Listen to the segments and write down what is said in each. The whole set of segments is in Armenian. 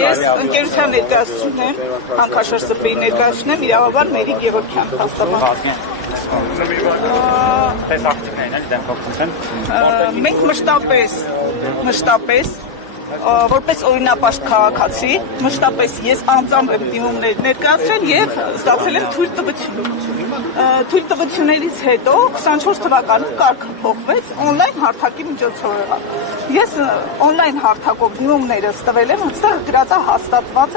Ես ընկերության ներկայացուցիչն եմ, հանքաշար սրբեի ներկայացուցիչն եմ, իրավաբան Մերիկ Գևորգյան, փաստաբան։ Տեսախցիկներն են դեմ փոխություն։ Մենք մշտապես որպես օրինապաշտ քաղաքացի, մշտապես ես անձամբ եմ դիմումներ ներկայացրել եւ ստացել եմ թույլտվություններից հետո 24 թվականին կարգը փոխվեց, օնլայն հարթակի միջոցով եղավ։ Ես օնլայն հարթակով դիմումներս տվել եմ, այստեղ գրած է հաստատված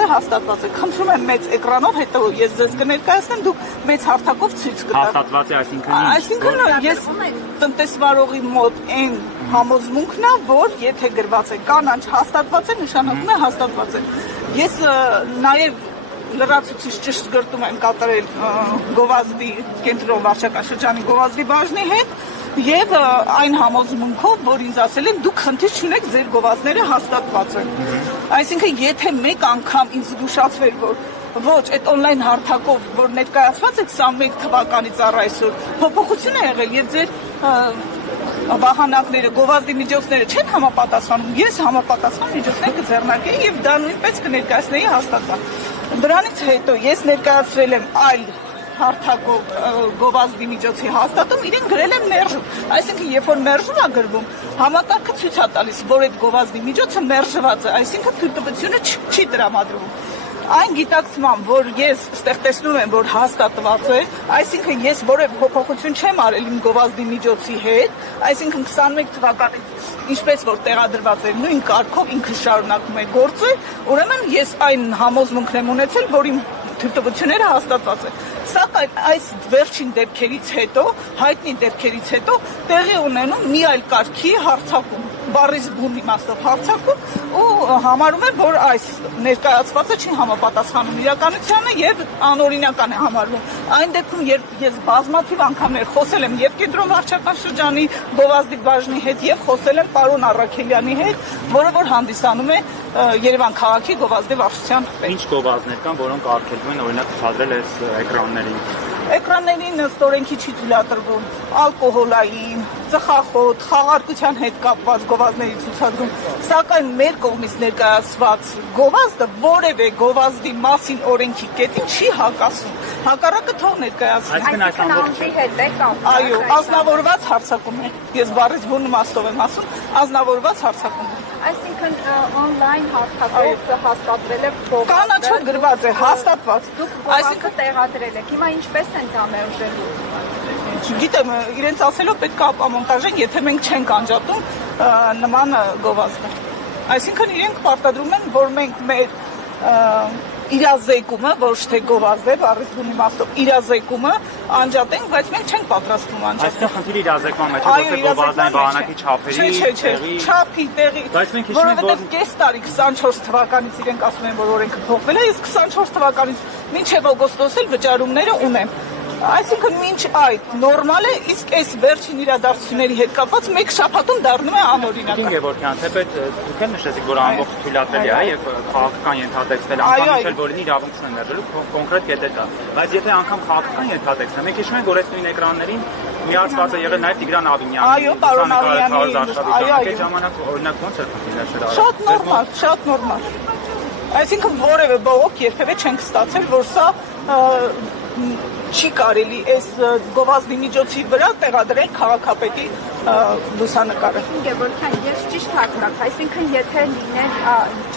է։ Խնդրում եմ մեծ էկրանով, հետո ես ձեզ կներկայացնեմ, դուք մեծ հարթակով ցույց կտաք։ Հաստատված է, այսինքն ես տնտեսվարողի մոտ այն համոզմունքն է, որ եթե գրված է կանանչ հաստատված է, նշանակում է հաստատված է։ Ես նաև լրացուցիչ ճշգրտում եմ կատարել Գովազդի կենտրոն վարչական շրջանի Գովազդի բաժնի հետ եւ այն համոզմունքով, որ ինձ ասել են դուք խնդիր չունեք, ձեր գովազդները հաստատված են։ Այսինքն եթե մեկ անգամ ինձ զգուշացվեր, որ ոչ, այդ օնլայն հարթակով, որ ներկայացված է 21 թվականից առ այսօր, փոփոխություն է եղել եւ ձեր վահանակները, գովազդի միջոցները չեն համապատասխանում, ես համապատասխան միջոցներ կձեռնարկեի եւ դա նույնպես կներկայացնեի հաստատված։ Դրանից հետո ես ներկայացրել եմ այլ հարթակով գովազդի միջոցի հաստատում, իրեն գրել եմ մերժում։ Այսինքն, երբ որ մերժում է գրվում, համակարգը ցույց է տալիս, որ այդ գովազդի միջոցը մերժված է, այսինքն թույլտվությունը չի տրամադրվում։ Այն գիտակցմամբ, որ ես ստեղ տեսնում եմ, որ հաստատված է, այսինքն ես որևէ փոփոխություն չեմ արել իմ գովազդի միջոցի հետ, այսինքն 21 թվականից ինչպես որ տեղադրված էր նույն կարգով ինքը շարունակում է գործը, ուրեմն ես այն համոզմունքն եմ ունեցել, որ իմ թույլտվությունները հաստատված են։ Սակայն այս վերջին դեպքերից հետո, հայտնի դեպքերից հետո տեղի ունենում մի այլ կարգի հարձակում, բառից բուն իմաստով հարձակում ու համարում է, որ այս ներկայացվածը չի համապատասխանում իրականությանը եւ անօրինական է համարվում։ Այն դեպքում, երբ ես բազմաթիվ անգամներ խոսել եմ եւ կենտրոն վարչական շրջանի Գովազդի բաժնի հետ եւ խոսել եմ պարոն Առաքելյանի հետ, որը որ հանդիսանում է Երևան քաղաքի Գովազդի վարչության պետ։ Ինչ գովազդներ կան, որոնք արգելվում են օրինակ ցուցադրել այս էկրաններին։ Էկրաններին ըստ օրենքի չի թույլատրվում ալկոհոլային, ծխախոտ, խաղարկության հետ կապված գովազդների ցուցադրում, սակայն մեր կողմից ներկայացված գովազդը որևէ գովազդի մասին օրենքի կետին չի հակասում։ Հակառակը թող ներկայացնի։ Այսինքն անձի հետ է կամ։ Այո, ազնվորված հարձակում է։ Ես բառից բուն իմաստով եմ ասում, ազնվորված հարձակում է։ Այսինքն օնլայն հարթակով հաստատվել է գովազդը։ Կանաչով գրված է, հաստատված։ Այսինքն տեղադրել եք։ Հիմա ինչպես են դա մերժելու։ Գիտեմ, իրենց ասելով պետք է ապամոնտաժեն, եթե մենք չենք անջատում նման գովազդը։ Այսինքն իրենք պարտադրում են, որ մենք մեր իրազեկումը, ոչ թե գովազդ է, բառից բուն իմաստով իրազեկումը անջատենք, բայց մենք չենք պատրաստվում անջատել։ Այստեղ խնդիրը իրազեկման մեջ է, որ գովազդային բանակի չափերի, չափի տեղի, բայց մենք հիշում ենք, որ կես տարի 24 թվականից իրենք ասում են, որ օրենքը փոխվել է, իսկ 24 թվականից մինչև օգոստոս էլ վճարումները ունեմ։ Այսինքն մինչ այդ նորմալ է, իսկ այս վերջին իրադարձությունների հետ կապված մեկ շաբաթում դառնում է անօրինական։ Գևորգյան, թեպետ դուք էլ նշեցիք, որ ամբողջ թույլատրելի է եւ քաղաքական ենթատեքստել անգամ ինչ որ իրավունք չունեն մերժելու կոնկրետ կետեր կա։ Բայց եթե անգամ քաղաքական ենթատեքստ է, մենք հիշում ենք, որ այս նույն էկրաններին միացված է եղել նաեւ Տիգրան Ավինյանը։ Այո, պարոն Ավինյանի։ Այդ ժամանակ օրինակ ոնց էր լինել։ Շատ նորմալ։ Այսինքն որևէ բողոք երբևէ չենք ստացել, որ սա չի կարելի այս գովազդի միջոցի վրա տեղադրել քաղաքապետի լուսանկարը։ Գևորգյան, ես ճիշտ հասկացա, այսինքն եթե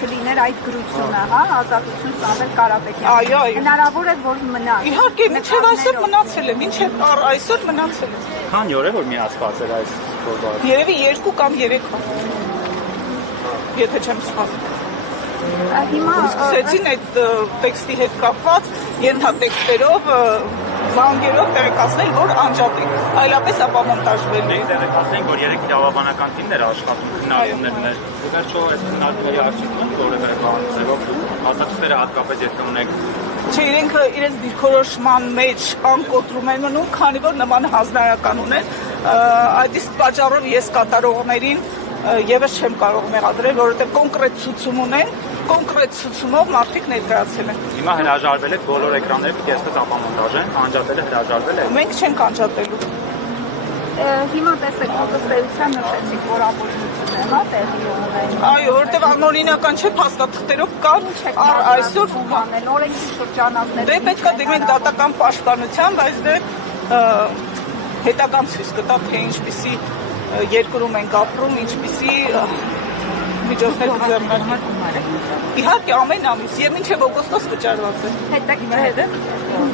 չլիներ այդ գրությունը, հա, Ազատություն Սամվել Կարապետյանը, հնարավոր է որ մնա։ Իհարկե, մինչև այսօր մնացել է, մինչև այսօր մնացել է։ Քանի օր է որ միացված էր այս գովազդը։ Երևի 2 կամ 3 օր։ Եթե չեմ սխալվում։ Հիմա սկսեցին այդ տեքստի հետ կապված ենթատեքստերով զանգերով տեղեկացնել, որ անջատենք, այլապես ապամոնտաժվել է։ Մենք տեղեկացնենք, որ 3 իրավաբանական թիմներ աշխատում քննարկումներ։ Վերջո այս քննարկումների արդյունքում որևէ բանձերով մասնակիցները հատկապես եթե ունեք Չէ, իրենց դիրքորոշման մեջ անկոտրում են մնում, քանի որ նման հանձնարարական ունեն, այդ իսկ պատճառով ես կատարողներին եւս չեմ կարող մեղադրել, որովհետեւ կոնկրետ ցուցում ունեն, կոնկրետ ցուցումով մարդիկ ներկայացել են։ Հիմա հրաժարվել եք բոլոր էկրանները պիտի այսպես ապամոնտաժեն, անջատելը հրաժարվել է։ Մենք չենք անջատելու։ Հիմա տեսեք, հոգստեյության նշեցիք, որ ապօրինություն հա տեղի ունեն։ Այո, որտեղ անօրինական չէ, փաստաթղթերով կան այսօր բանել օրենքի շրջանակներ։ Դե պետք է դիմենք դատական պաշտպանության, բայց դե հետագան ցույց կտա, թե ինչպիսի երկրում ենք ապրում, ինչպիսի միջոցներ կձեռնարկենք։ Իհարկե ամեն ամիս եւ մինչեւ օգոստոս վճարված է։ Հետաքրքիր է։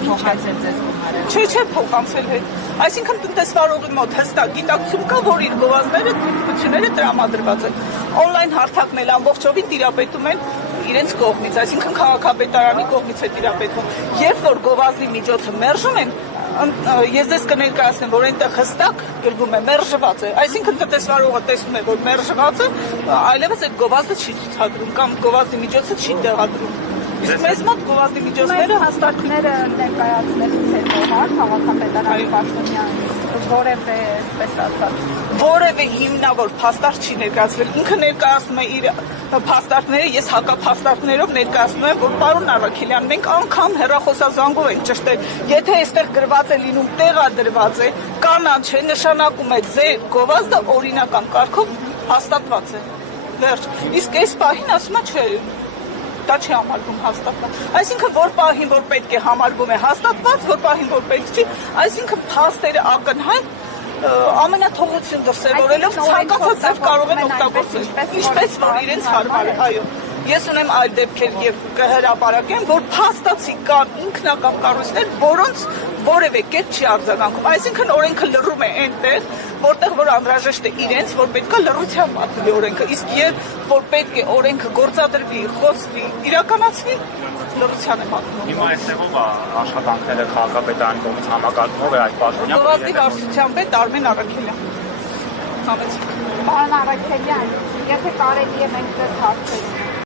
Փոխանցել ձեզ գումարը։ Չէ, փոխանցել հետ։ Այսինքն տնտեսվարողի մոտ հստակ գիտակցություն կա, որ իր գովազդները, թույլտվությունները տրամադրված են։ Օնլայն հարթակն էլ ամբողջովին տիրապետում են իրենց կողմից, այսինքն քաղաքապետարանի կողմից է տիրապետվում։ Երբ որ գովազդի միջոցը մերժում են, ես ձեզ կներկայացնեմ, որ այնտեղ հստակ գրվում է մերժված է, այսինքն տնտեսվարողը տեսնում է, որ մերժված է, այլևս այդ գովազդը չի ցուցադրում կամ գովազդի միջոցը չի տեղադրում։ Իսկ մեզ մոտ գովազդի միջոցները հաստատները ներկայացնելուց հետո հա քաղաքապետարանի պաշտոնյան որևէ այսպես ասած որևէ հիմնավոր փաստարկ չի ներկայացվել, ինքը ներկայացնում է իր փաստարկները, ես հակափաստարկներով ներկայացնում եմ, որ պարոն Առաքելյան, մենք անգամ հեռախոսազանգով ենք ճշտել, եթե այստեղ գրված է լինում, տեղադրված է, կանաչ է, նշանակում է ձեր գովազդը օրինական կարգով հաստատված է։ Վերջ։ Իսկ այս պահին ասում է չէ, դա չի համարվում հաստատված։ Այսինքն որ պահին որ պետք է համարվում է հաստատված, որ պահին որ պետք չի, այսինքն փաստերը ակնհայտ ամենաթողություն դրսևորելով ցանկացած ձև կարող են օգտագործել, ինչպես որ իրենց հարմար է, այո։ Ես ունեմ այլ դեպքեր եւ կհրապարակեմ, որ փաստացի կան ինքնական կառույցներ, որոնց որևէ կետ չի արձագանքում։ Այսինքն օրենքը լռում է այնտեղ, որտեղ որ անհրաժեշտ է իրենց, որ պետք է լռությամբ մատնվի օրենքը, իսկ երբ որ պետք է օրենքը գործադրվի, խոսվի, իրականացվի, լռության է մատնվում։ Հիմա այստեղով աշխատանքները քաղաքապետարանի կողմից համակարգվում է այդ պաշտոնյա։ Գովազդի վարչության պետ Արմեն Առաքելյան։ Համեցեք։ Պարոն Առաքելյան, եթե կարելի է մենք ձեզ հարցերում